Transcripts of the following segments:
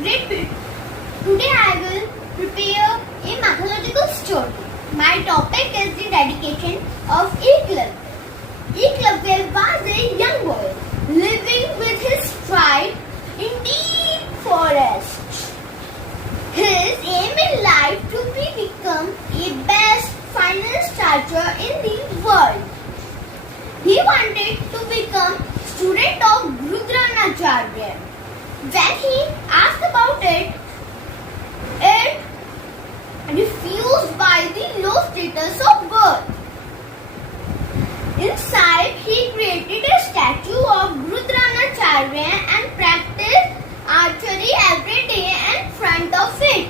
great people. Today I will prepare a mythological story. My topic is the dedication of Eklavya. Eklavya was a young boy living with his tribe in deep forest. His aim in life to become a best finest archer in the world. He wanted to become student of Guru Dronacharya. When he asked about it refused by the low status of birth. Inside, he created a statue of Guru Dronacharya and practiced archery every day in front of it.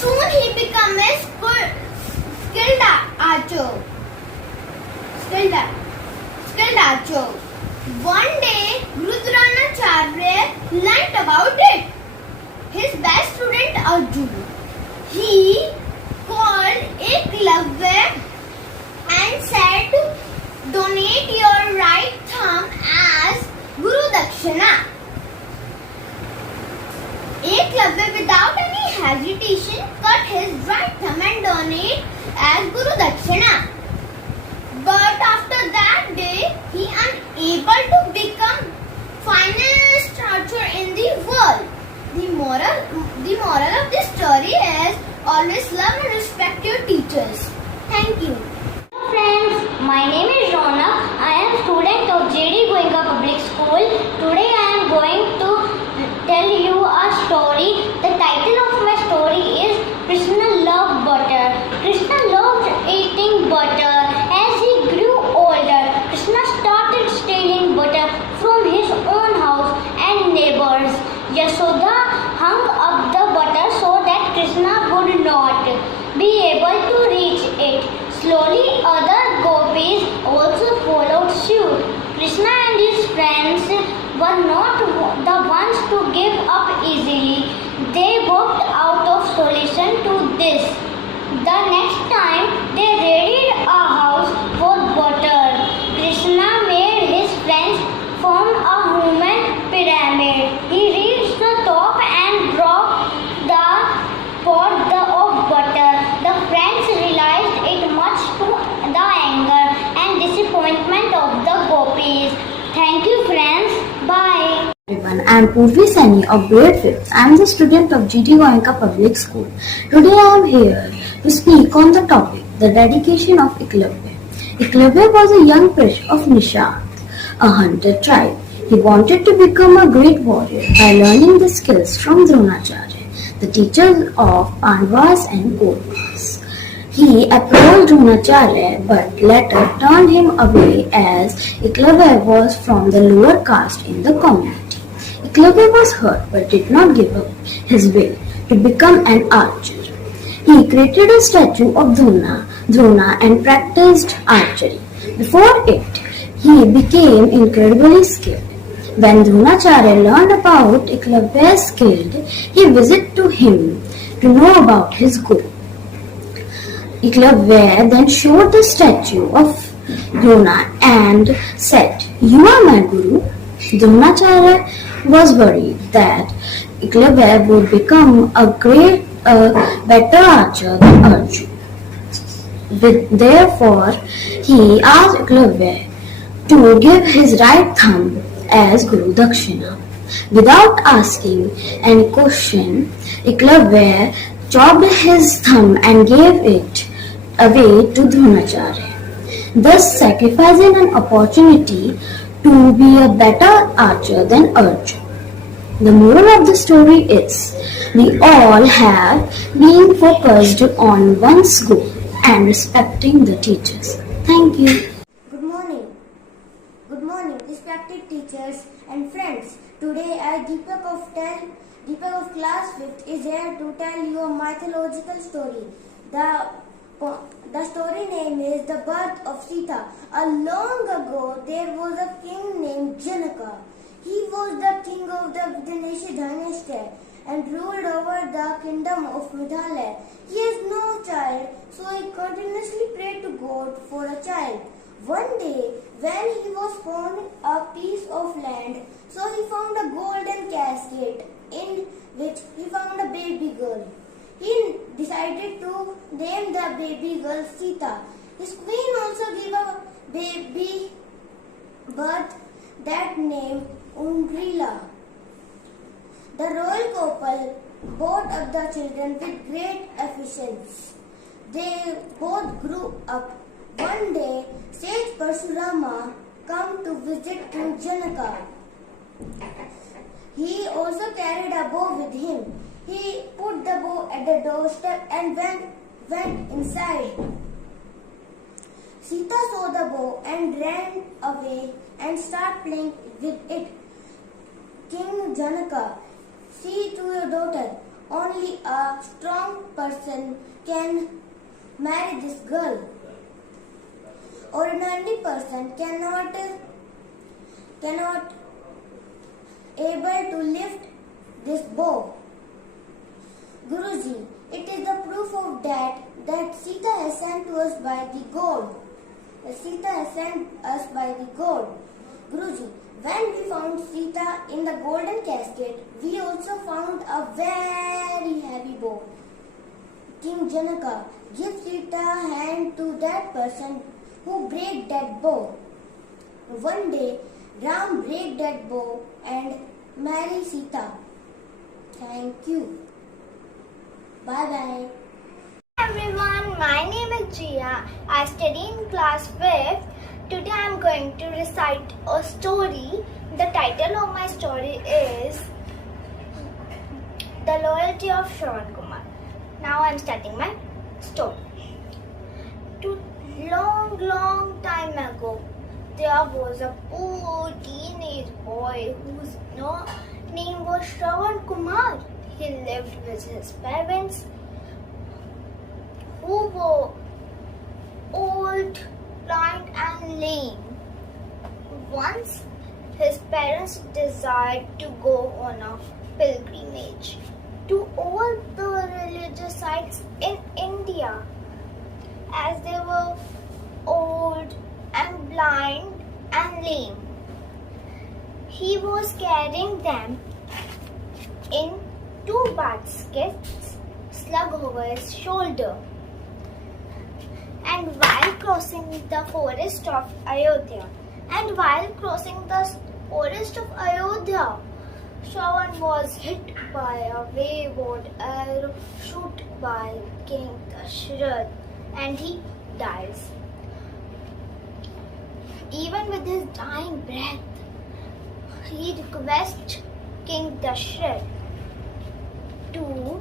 Soon he became a skilled archer. One day, Guru Dronacharya learnt about it. His best student Arjuna. He called Eklavya and said, donate your right thumb as Guru Dakshina. Eklavya without any hesitation cut his right thumb and donated as Guru Dakshina. But after that day, he unable to become finest archer in the world. The moral of this story is always love and respect your teachers. Thank you. Hello friends, my name is Rona. I am student of JD Goenka Public School. Today I am going to tell you a story. The title of my story is Krishna Loved Butter. Krishna loved eating butter. As he grew older, Krishna started stealing butter from his own house and neighbors. Yashoda hung up the butter so that Krishna would not be able to reach it. Slowly other gopis also followed suit. Krishna and his friends were not the ones to give up easily. They worked out of solution to this. The next time they raided a house for butter, Krishna made his friends form a human pyramid. He reached the top and dropped the pot of butter. The friends realized it much to the anger and disappointment of the gopis. Thank you friends. Bye. Everyone, I am Purvi Sani of grade 5th. I am the student of JD Goenka Public School. Today I am here to speak on the topic, the dedication of Eklavya. Eklavya was a young prince of Nishad, a hunter tribe. He wanted to become a great warrior by learning the skills from Dronacharya, the teachers of Pandavas and Kauravas. He approached Dronacharya but later turned him away as Eklavya was from the lower caste in the community. Eklavya was hurt but did not give up his will to become an archer. He created a statue of Drona and practiced archery. Before it, he became incredibly skilled. When Dronacharya learned about Eklavya's skill, he visited to him to know about his goal. Eklavya then showed the statue of Drona and said, "You are my guru." Dronacharya was worried that Eklavya would become a better archer than Arjuna. Therefore, he asked Eklavya to give his right thumb as Guru Dakshina. Without asking any question, Eklavya chopped his thumb and gave it away to Dronacharya, thus sacrificing an opportunity to be a better archer than Arjuna. The moral of the story is, we all have been focused on one's goal and respecting the teachers. Thank you. Good morning. Good morning, respected teachers and friends. Today I, Deepak of class 5th, is here to tell you a mythological story. The story name is The Birth of Sita. Long ago, there was a king named Janaka. He was the king of the Vidyaneshi dynasty and ruled over the kingdom of Meghalaya. He has no child, so he continuously prayed to God for a child. One day, when he was found a piece of land, so he found a golden casket in which he found a baby girl. He decided to name the baby girl Sita. His queen also gave a baby birth that name Undrila. The royal couple brought up the children with great efficiency. They both grew up. One day, sage Parshurama came to visit King Janaka. He also carried a bow with him. He put the bow at the doorstep and went inside. Sita saw the bow and ran away and started playing with it. King Janaka, see to your daughter. Only a strong person can marry this girl. Ordinary person cannot able to lift this bow. Guruji, it is the proof of that Sita has sent to us by the god. Sita has sent us by the god. Guruji, when we found Sita in the golden casket, we also found a very heavy bow. King Janaka, give Sita hand to that person who break that bow. One day, Ram break that bow and marry Sita. Thank you. Bye bye. Everyone, my name is Jia. I study in class 5th. Today I am going to recite a story. The title of my story is The Loyalty of Shravan Kumar. Now I am starting my story. Long time ago, there was a poor teenage boy whose name was Shravan Kumar. He lived with his parents, who were old, blind and lame. Once his parents desired to go on a pilgrimage to all the religious sites in India. As they were old and blind and lame, he was carrying them in 2 baskets slung over his shoulder. And while crossing the forest of Ayodhya, Shravan was hit by a wayward arrow shot by King Dashrath, and he dies. Even with his dying breath, he requests King Dashrath to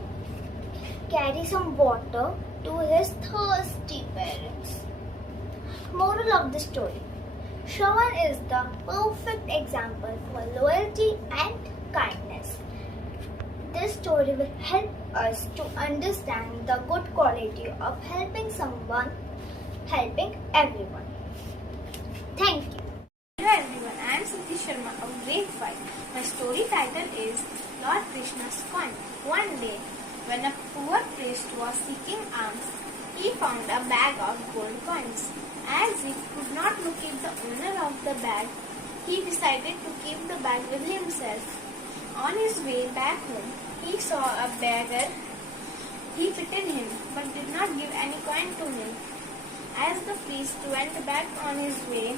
carry some water to his thirsty parents. Moral of the story: Shravan is the perfect example for loyalty and kindness. This story will help us to understand the good quality of helping someone, helping everyone. Thank you. Hello everyone, I am Satish Sharma of grade 5. My story title is Lord Krishna's Coin. One day, when a poor priest was seeking alms, he found a bag of gold coins. As he could not locate the owner of the bag, he decided to keep the bag with himself. On his way back home, he saw a beggar. He pitied him, but did not give any coin to him. As the priest went back on his way,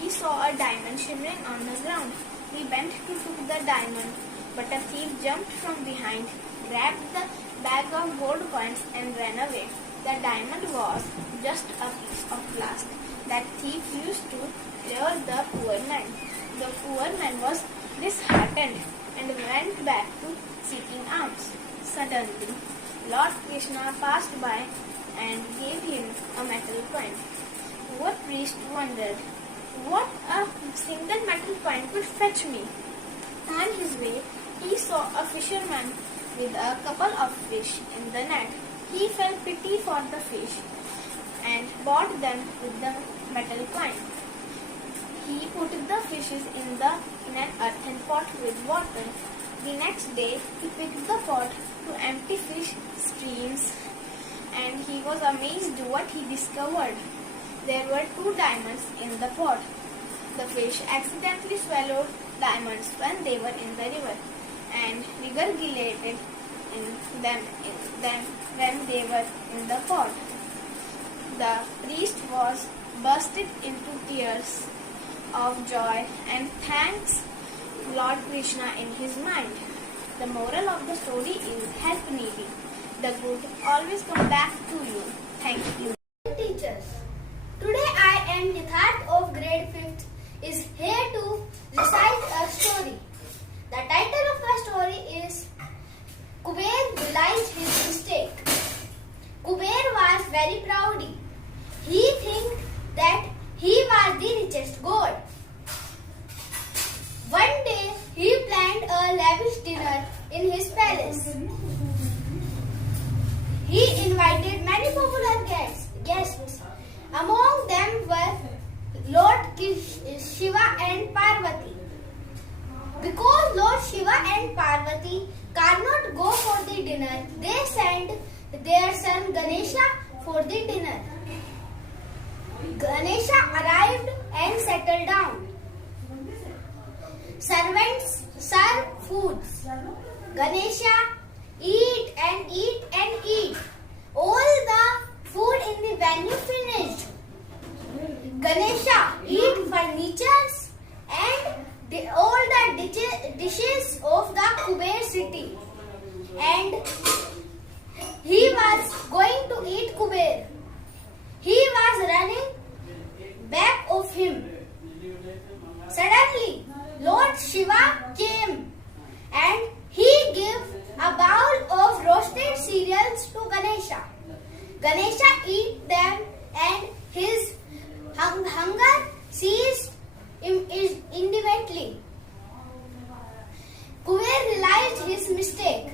he saw a diamond shimmering on the ground. He bent to take the diamond, but a thief jumped from behind, grabbed the bag of gold coins and ran away. The diamond was just a piece of glass that thief used to lure the poor man. The poor man was disheartened and went back to seeking alms. Suddenly, Lord Krishna passed by and gave him a metal coin. Poor priest wondered what a single metal coin could fetch me. On his way, he saw a fisherman with a couple of fish in the net. He felt pity for the fish and bought them with the metal coin. He put the fishes in an earthen pot with water. The next day, he picked the pot to empty fish streams, and he was amazed what he discovered. there were 2 diamonds in the pot. The fish accidentally swallowed diamonds when they were in the river and regurgitated them when they were in the pot. The priest was bursted into tears of joy and thanks Lord Krishna in his mind. The moral of the story is help needy. The good always come back to you. Thank you. Teachers, today I am Nitharth of grade 5th is here to recite a story. The title of my story is Kuber realized his mistake. Kuber was very proud. He think that he was the richest god. One day he planned a lavish dinner in his palace. He invited many popular guests. Among them were Lord Shiva and Parvati. Because Lord Shiva and Parvati cannot go for the dinner, they sent their son Ganesha for the dinner. Ganesha arrived and settled down. Servants serve foods. Ganesha eat and eat and eat. All the food in the venue finished. Ganesha eat furnitures and all the dishes of the Kuber city. And he was going to eat Kuber. He was running back of him. Suddenly, Lord Shiva came and he gave a bowl of roasted cereals to Ganesha. Ganesha ate them and his hunger ceased immediately. Kuber realized his mistake.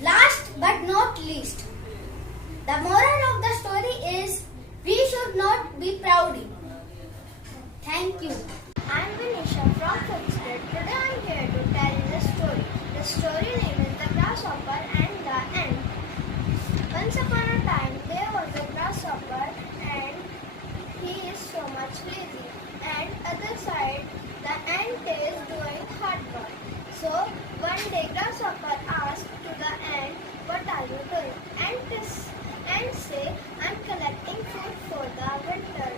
Last but not least, the moral of the story is we should not be proud. Thank you. I am Vinisha from 5th grade. Today I am here to tell you the story. The story name is The Grasshopper and the Ant. Once upon a time there was a grasshopper and he is so much lazy. And other side the ant is doing hard work. So one day grasshopper asked to the ant, "What are you doing?" Ant say, "I'm collecting food for the winter."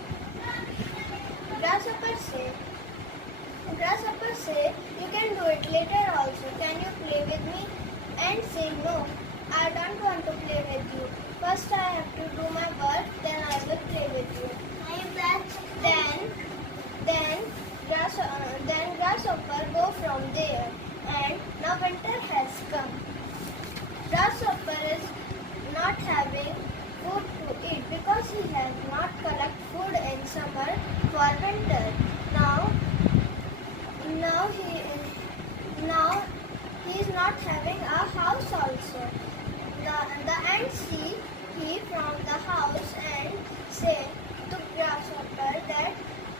Grasshopper say, "You can do it later also. Can you play with me?" Ant say, "No, I don't want to play with you. First I have to do my work, then I will play with you." Then grasshopper go from there, and now winter has come. Grasshopper is not having food to eat because he has not collect food in summer for winter. Now he is not having a house also. The ant see he from the house and say to grasshopper that,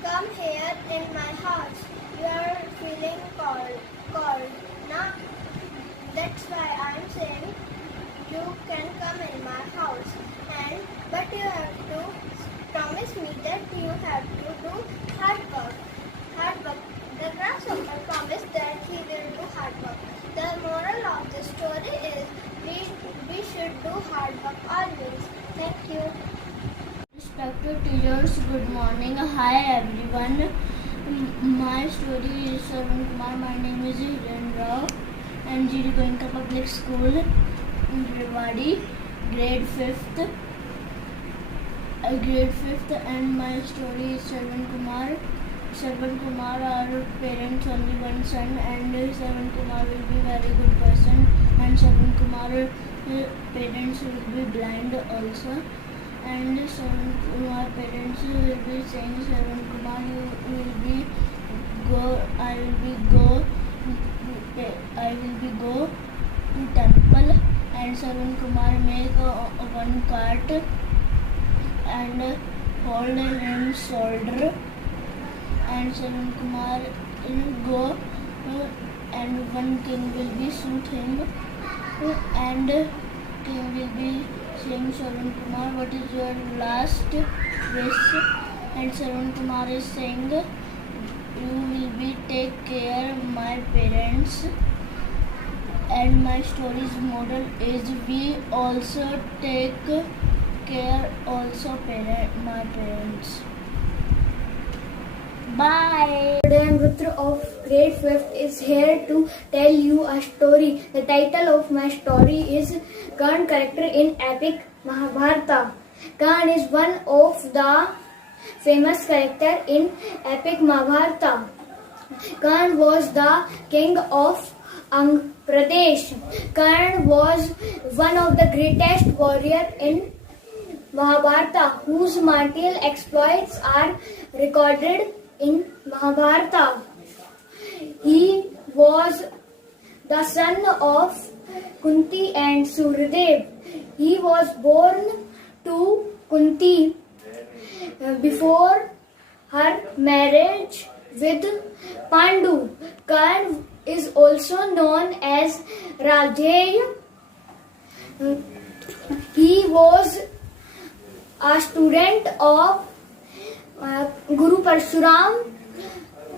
"Come here in my house. You are feeling cold. Now that's why I am saying you can come in my house. But you have to promise me that you have to do hard work. The grasshopper promised that he will do hard work. The moral of the story is we should do hard work always. Thank you. Respected teachers, good morning. Hi everyone. My story is Sarvan Kumar. My name is Hiren Rao and GD Goenka Public School, Rewari, grade 5th. And my story is Sarvan Kumar. Sarvan Kumar, our parents only one son, and Sarvan Kumar will be very good person, and Sarvan Kumar parents will be blind also. And Sarvan Kumar parents will be saying, "Sarvan Kumar, I will be go to temple." And Sarvan Kumar make one cart and hold him shoulder. And Sarvan Kumar go and one king will be shoot him, and king will be saying, Shravan Kumar, what is your last wish? And Shravan Kumar is saying, you will be take care of my parents. And my story's model is we also take care also my parents. Bye. Today I am Rutra of grade 5th is here to tell you a story. The title of my story is Karn, character in epic Mahabharata. Karn is one of the famous character in epic Mahabharata. Karn was the king of Ang Pradesh. Karn was one of the greatest warrior in Mahabharata, whose martial exploits are recorded in Mahabharata. He was the son of Kunti and Suryadev. He was born to Kunti before her marriage with Pandu. Karn is also known as Rajeya. He was a student of Guru Parshuram.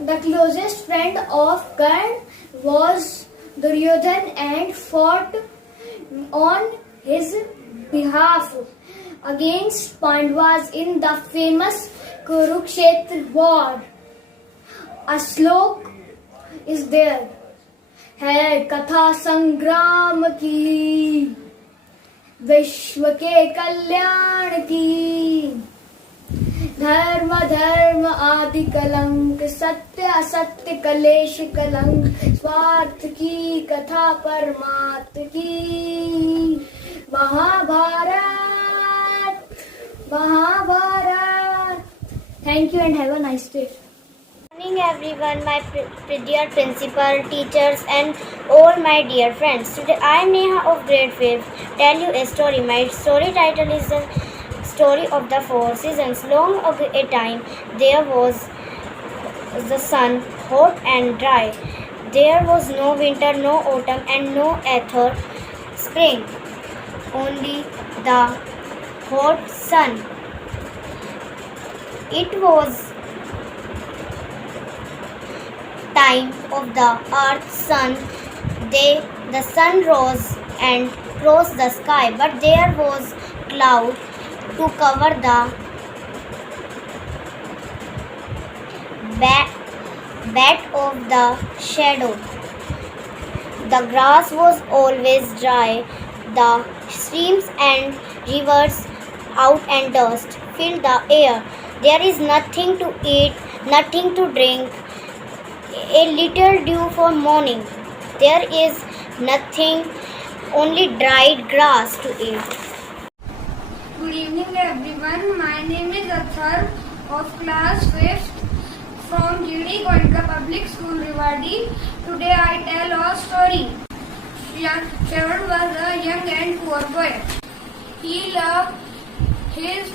The closest friend of Karn was Duryodhan and fought on his behalf against Pandavas in the famous Kurukshetra war. A slok is there. है कथा संग्राम की, विश्व के कल्याण की, धर्म धर्म आदि कलंक, सत्य असत्य कलेश कलंक, स्वार्थ की कथा परमार्थ की, Mahabharat Mahabharat. Thank you and have a nice day. Good morning everyone, my dear principal, teachers and all my dear friends. Today I am Neha of grade 5 tell you a story. My story title is The Story of the Four Seasons. Long ago a time there was the sun, hot and dry. There was no winter, no autumn and no ether spring. Only the hot sun. It was time of the earth's sun. The sun rose and crossed the sky, but there was cloud to cover the bat of the shadow. The grass was always dry. The streams and rivers out and dust filled the air. There is nothing to eat, nothing to drink, a little dew for morning. There is nothing, only dried grass to eat. Good evening everyone. My name is Athar of class 5th from GD Goenka Public School, Rewari. Today I tell a story. Shravan was a young and poor boy. He loved his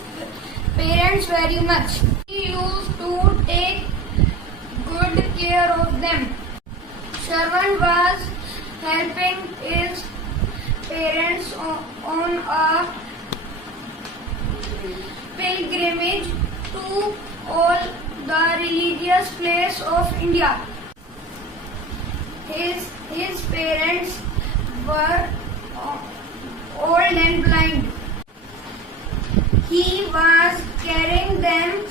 parents very much. He used to take good care of them. Shravan was helping his parents on a pilgrimage to all the religious places of India. His parents were old and blind. He was carrying them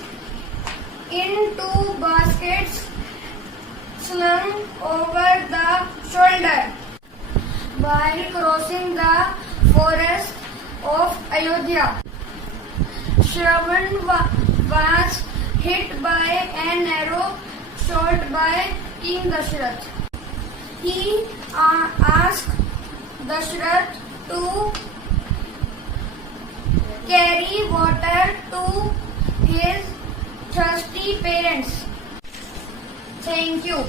in two baskets slung over the shoulder while crossing the forest of Ayodhya. Shravan was hit by an arrow shot by King Dashrath. He asked Dashrath to carry water to his thirsty parents. Thank you.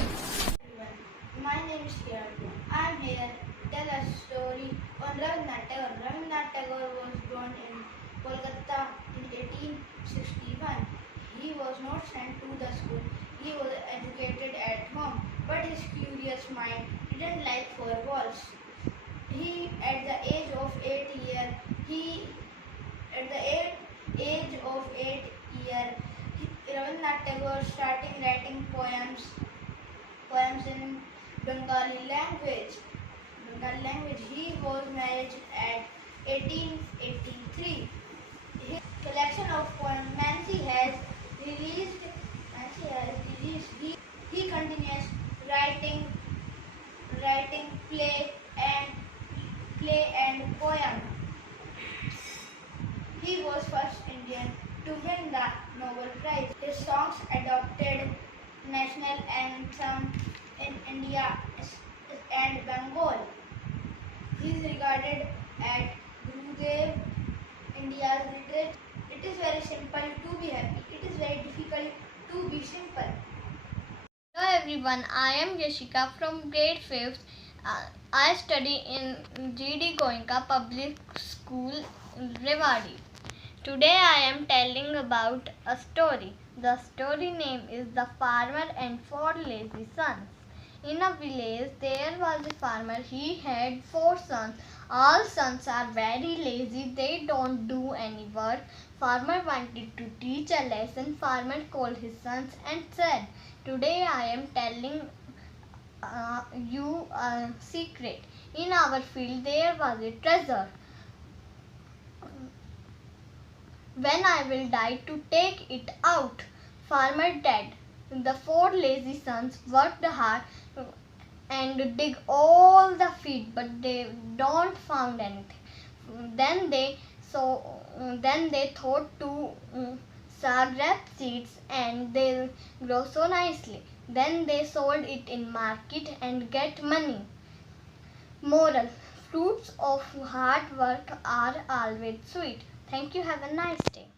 My name is Kiran. I am here to tell a story on Rabindranath Tagore. Rabindranath Tagore was born in Kolkata in 1861. He was not sent to the school. He was educated at home, but his curious mind didn't like four walls. At the age of 8 years, he At the age of 8 years, Rabindranath Tagore started writing poems in Bengali language. He was married at 1883. His collection of poems Mansi has released. He continues writing play and poem. He was first Indian to win the Nobel Prize. His songs adopted national anthem in India and Bengal. He is regarded as Gurudev, India's literature. It is very simple to be happy. It is very difficult to be simple. Hello everyone, I am Yashika from grade 5th. I study in GD Goenka Public School in Rewari. Today I am telling about a story. The story name is The Farmer and Four Lazy Sons. In a village there was a farmer. He had 4 sons. All sons are very lazy. They don't do any work. Farmer wanted to teach a lesson. Farmer called his sons and said, "Today I am telling you a secret. In our field there was a treasure. When I will die to take it out." Farmer dead. The 4 lazy sons worked hard and dig all the field, but they don't found anything. Then they thought to sow grape seeds and they grow so nicely. Then they sold it in market and get money. Moral: fruits of hard work are always sweet. Thank you. Have a nice day.